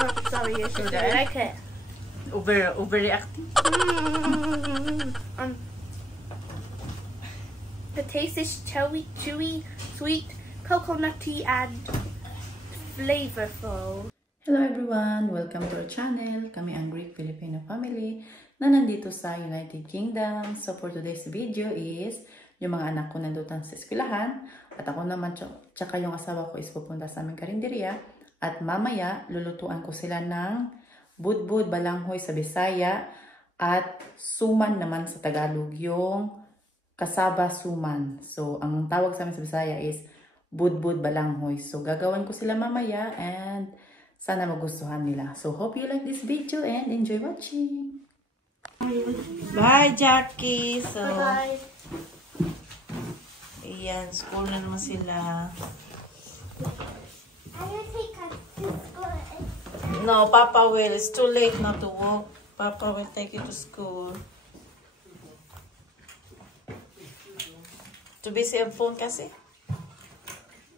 Sorry, your sister. I like it. Overreacting. The taste is chewy, sweet, coconutty, and flavorful. Hello everyone! Welcome to our channel. Kami ang Greek Filipino family na nandito sa United Kingdom. So for today's video is yung mga anak ko nandutan sa eskwelahan at ako naman tsaka yung asawa ko is pupunta sa aming karinderya at mamaya lulutuan ko sila ng budbud balanghoy sa Bisaya at suman naman sa Tagalog, yung kasaba suman. So ang tawag sa amin sa Bisaya is budbud balanghoy. So gagawin ko sila mamaya and sana magustuhan nila. So hope you like this video and enjoy watching. Bye, Jackie. So, Bye. ayan, school na naman sila. I'm gonna take us to school. No, Papa will. It's too late now to walk. Papa will take you to school. To busy ang phone kasi?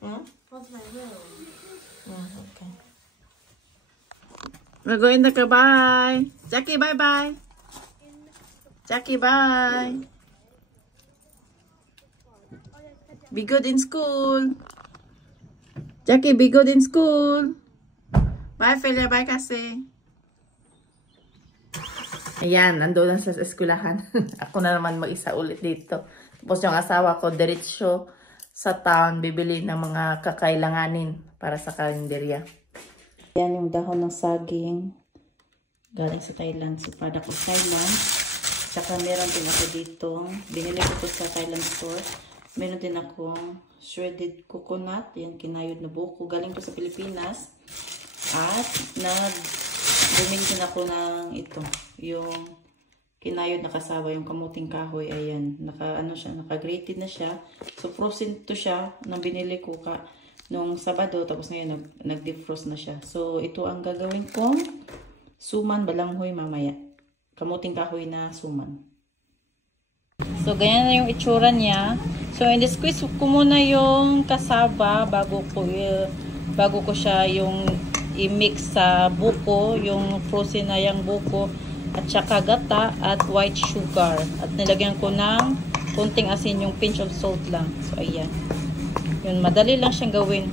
What's my room? Okay. We're going to go. Bye. Jackie, bye-bye. Jackie, bye. Be good in school. Jackie, be good in school. Bye, Felia. Bye kasi. Ayan, nando lang sa eskwelahan. Ako na naman mag-isa ulit dito. Tapos yung asawa ko, diretsyo sa town, bibili ng mga kakailanganin para sa kalendarya. Yan yung dahon ng saging. Galing sa Thailand. So, product of Thailand. Saka meron din ako dito. Binili ko to sa Thailand store. Meron din akong shredded coconut. Yan, kinayod na buko. Galing to sa Pilipinas. At bumili din ako ng ito. Yung kinayod na kasaba, yung kamuting kahoy. Ayan. Naka-grated na siya. So, frozen to siya nang binili ko nung Sabado. Tapos ngayon, nag-defrost na siya. So, ito ang gagawin kong suman balanghoy mamaya. Kamuting kahoy na suman. So, ganyan na yung itsura niya. So, in-squeeze ko muna yung kasaba bago ko siya yung i-mix sa buko, yung frozen na yung buko, at saka gata at white sugar. At nilagyan ko ng konting asin, yung pinch of salt lang. So, ayan. Yun, madali lang siyang gawin.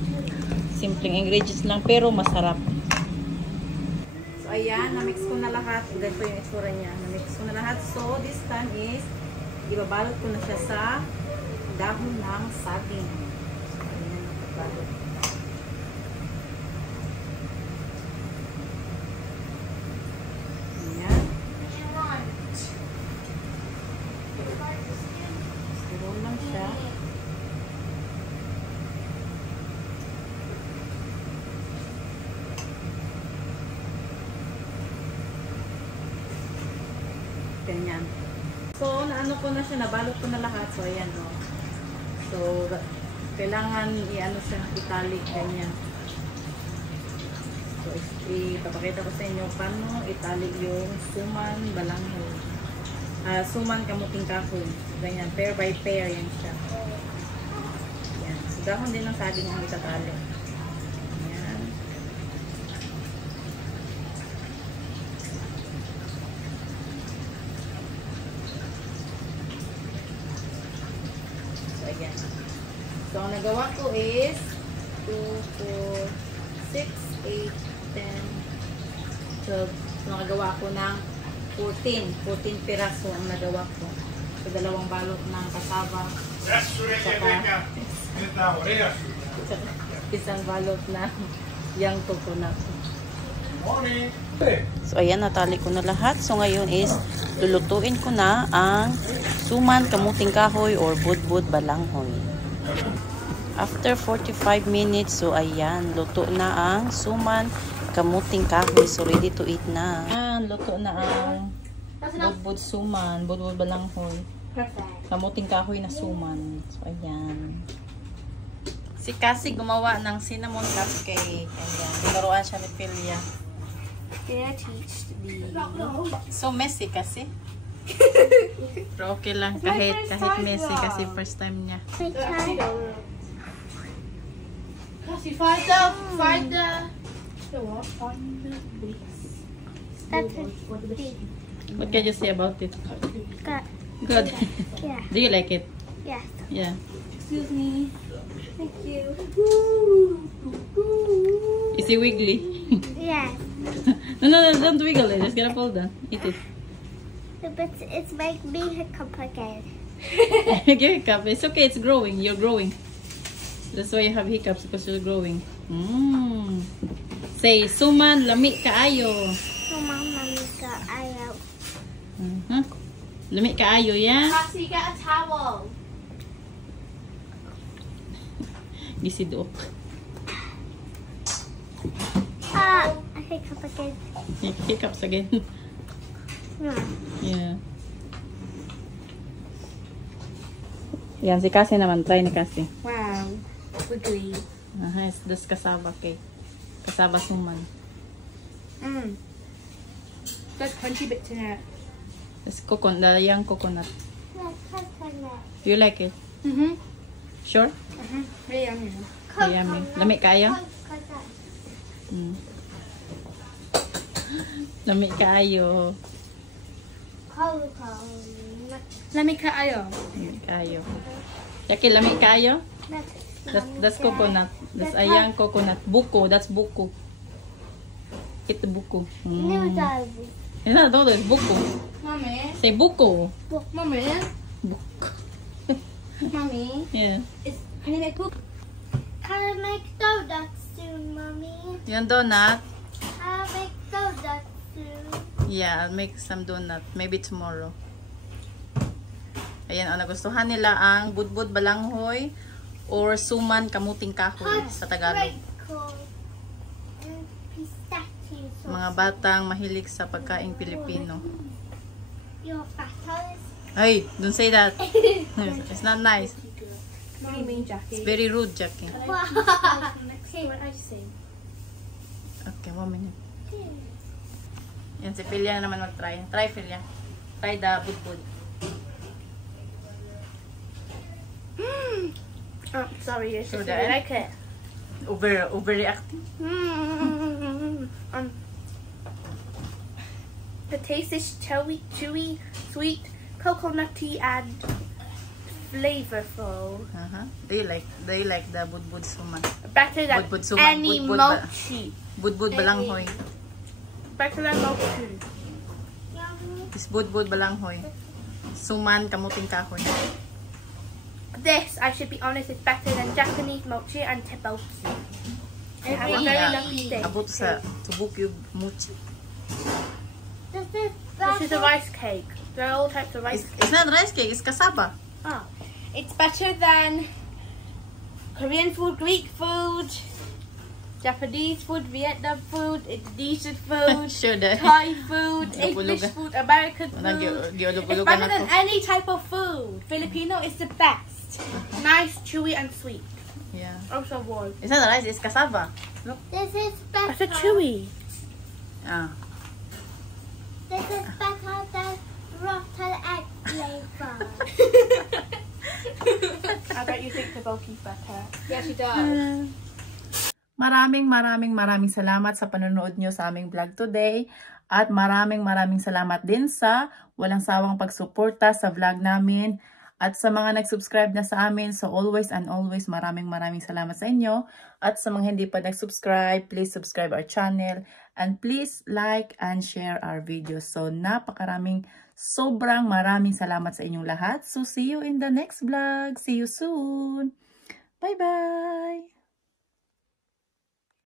Simpleng ingredients lang, pero masarap. So, ayan, na-mix ko na lahat. Ganito yung itsura niya. Na-mix ko na lahat. So, this time is, ibabalot ko na siya sa dahon ng saging. So, ayan, ibabalot. Ayan. Roll lang siya. Ganyan. So, naano ko na siya, nabalot ko na lahat. So, ayan, no. So, kailangan i-ano siya, itali, ganyan. So, ipapakita ko sa inyo paano itali yung suman balanghoy. Suman kamuting kahoy. Ganyan, pair by pair, yan siya. Yan. So, dahon din ng saging ang itatali. Yan. Ayan. So, ang nagawa ko is 2, 4, 6, 8, 10, 12. So, nagawa ko ng 14 piraso ang nagawa ko. So, dalawang balot ng kasaba. Saka isang balot na yung coconut. So, ayan, natali ko na lahat. So, ngayon is lulutuin ko na ang suman kamuting kahoy or budbud balanghoy. After 45 minutes, so ayan, luto na ang suman kamuting kahoy. So, ready to eat na. Ayan, luto na ang budbud suman, budbud balanghoy. Perfect. Kamuting kahoy na suman. So, ayan. Si Cassie gumawa ng cinnamon cupcake. Ayan, tinuruan siya ni Philia. Did I teach the... So messy kasi. Pero okay lang kahit messy kasi first time niya. Kasi find the Go on the weeks. That's a big. What can you say about it? Good. Good. Yeah. Do you like it? Yes. Yeah. Excuse me. Thank you. Is it wiggly? Yes. No, don't wiggle it. Just gonna fall down. Eat it. But it's make me hiccup again. Give hiccup. It's okay. It's growing. You're growing. That's why you have hiccups, because you're growing. Say, Suman, lami kaayo. Mama, got ayaw. Lami kaayo, yeah? Cassie, get a towel. Gisidok. I hiccup again. Hiccups again. No. Yeah. Yan, si Cassie naman. Try ni Cassie. Wow. Wiggly. Yes, das kasaba cake. Kasaba suman. There's crunchy bits in it. It's coconut, the young coconut. You like it? Sure? Really yummy. Yummy. Lami kayo? Lami kayo. Let me cut ayo. Lami kayo. Yaki, lami kayo? That's coconut. That's a young coconut. Buko, that's buko. Eat the buko. It's not dodo, it's buko. Mommy. Say buko. Mommy. Buko. Mommy. Yeah. Can you make poop? Can I make donuts soon, Mommy? Yung donut? I'll make donuts soon. Yeah, I'll make some donut. Maybe tomorrow. Ayan, nagustuhan nila ang budbud balanghoy or suman kamuting kahoy sa Tagalog. And pistachio sauce. Mga batang mahilig sa pagkaing Pilipino. Your fatters. Hey, don't say that. It's not nice. What do you mean, Jackie? It's very rude, Jackie. What I say? Okay, 1 minute. Yan, si Philia na naman mag-try. Try, Philia. Try the budbud. Oh, sorry, it's So just then? really like it. Overreacting. The taste is chewy, sweet, coconutty, and flavorful. Do you like the budbud suman? Better than Budbud suman, any budbud ba- mochi. Budbud balanghoy. Better than mochi. Is budbud balanghoy. Suman kamuting kahoy. This, I should be honest, is better than Japanese mochi and tteokbokki. It has a very Yeah. lovely taste. Abot sa tubukyo mochi. This This is a rice cake. There are all types of rice cakes. It's not rice cake, it's kasaba. Oh. It's better than Korean food, Greek food, Japanese food, Vietnam food, Indonesian food, Sure that. Thai food, English Lugulugan. food, American Wala, food. It's giulog-ulugan better ako. than any type of food. Filipino is the best. Nice, chewy, and sweet. Yeah. Also warm. It's not rice, it's kasaba. This is better. That's a chewy. Ah. This is better than rotten egg flavor. I bet you think the bulky's better. Yes, she does. Maraming salamat sa panonood nyo sa aming vlog today. At maraming salamat din sa walang sawang pagsuporta sa vlog namin. At sa mga nag-subscribe na sa amin, so always and always maraming salamat sa inyo. At sa mga hindi pa nag-subscribe, please subscribe our channel. And please like and share our videos. So sobrang maraming salamat sa inyong lahat. So see you in the next vlog. See you soon. Bye-bye!